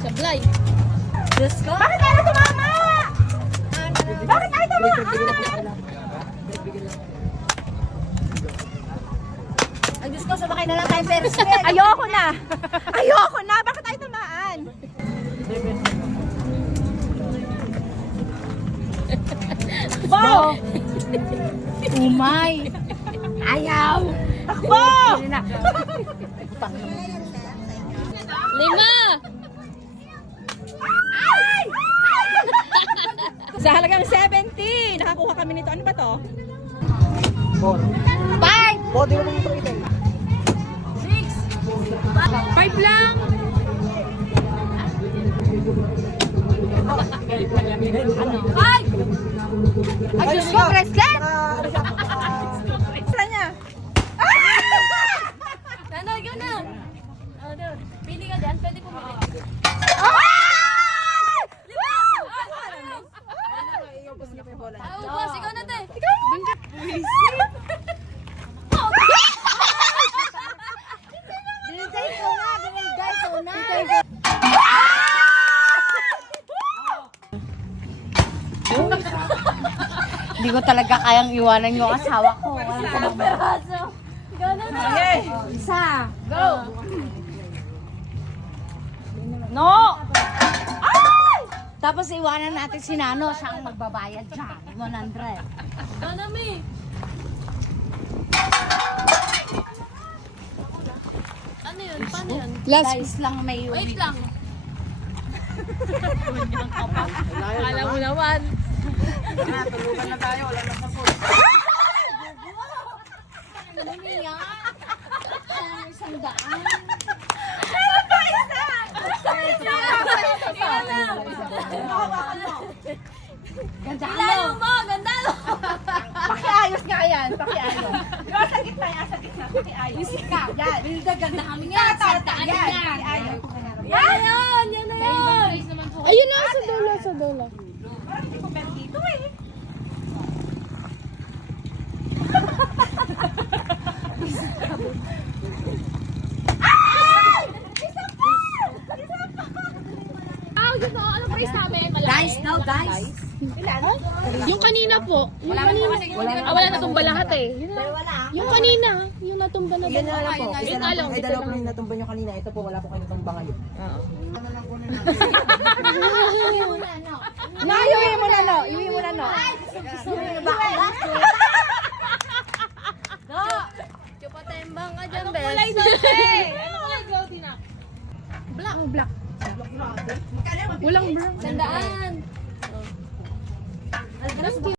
Sablay. Diyos ko. Bakit tayo tumama? Bakit tayo tumama? Ang Diyos ko, sumakay na lang tayo first Ayoko na. Ayoko na. Bakit tayo tumaan? Bo! Umay. Ayaw. Takbo! Lima! Ay! Sa halagang 70, nakakuha kami nito. Ano ba to? Five. Five lang! Five. Ay, Diyos ko, bracelet. Saan niya? Ano, ikaw na! Ano, pili ka dyan, pwede pumili. Ah, ubos, ikaw na, te! Binigay ko na, binigay ko na. Hindi ko talaga kayang iwanan yung asawa ko. Walang kumabara. Ikaw na, te! Okay. Isa. Go! No! Tapos iwanan natin si Nano, siya ang magbabayad dyan. 100. Ikaw na, Mi! Ano yun? Paano yun? Guys lang may Wait lang! Kala mo naman. Ano niya? Isang daan. Ganda Ilayo mo! Ganda mo! Pakiayos nga yan. Pakiayos. Yung sa gitna. Pakiayos. Ka, yan. Bilda ganda kami Yan. yan. Na! Ayun na, sa dulo, sa dulo. Namin? Guys, no guys. Yung kanina po. Yung kanina. Ah, wala natumba lahat eh. Yun na. Yung kanina. Yung natumba na Yan na lang po. Isa lang lang. po. Ay, dalawa po yung natumba nyo kanina. Ito po, wala po kayo natumba ngayon. No, iuwi mo na no. Iuwi mo na no. Chupatembang ka dyan, bes. Walang brown. Tandaan. Thank you.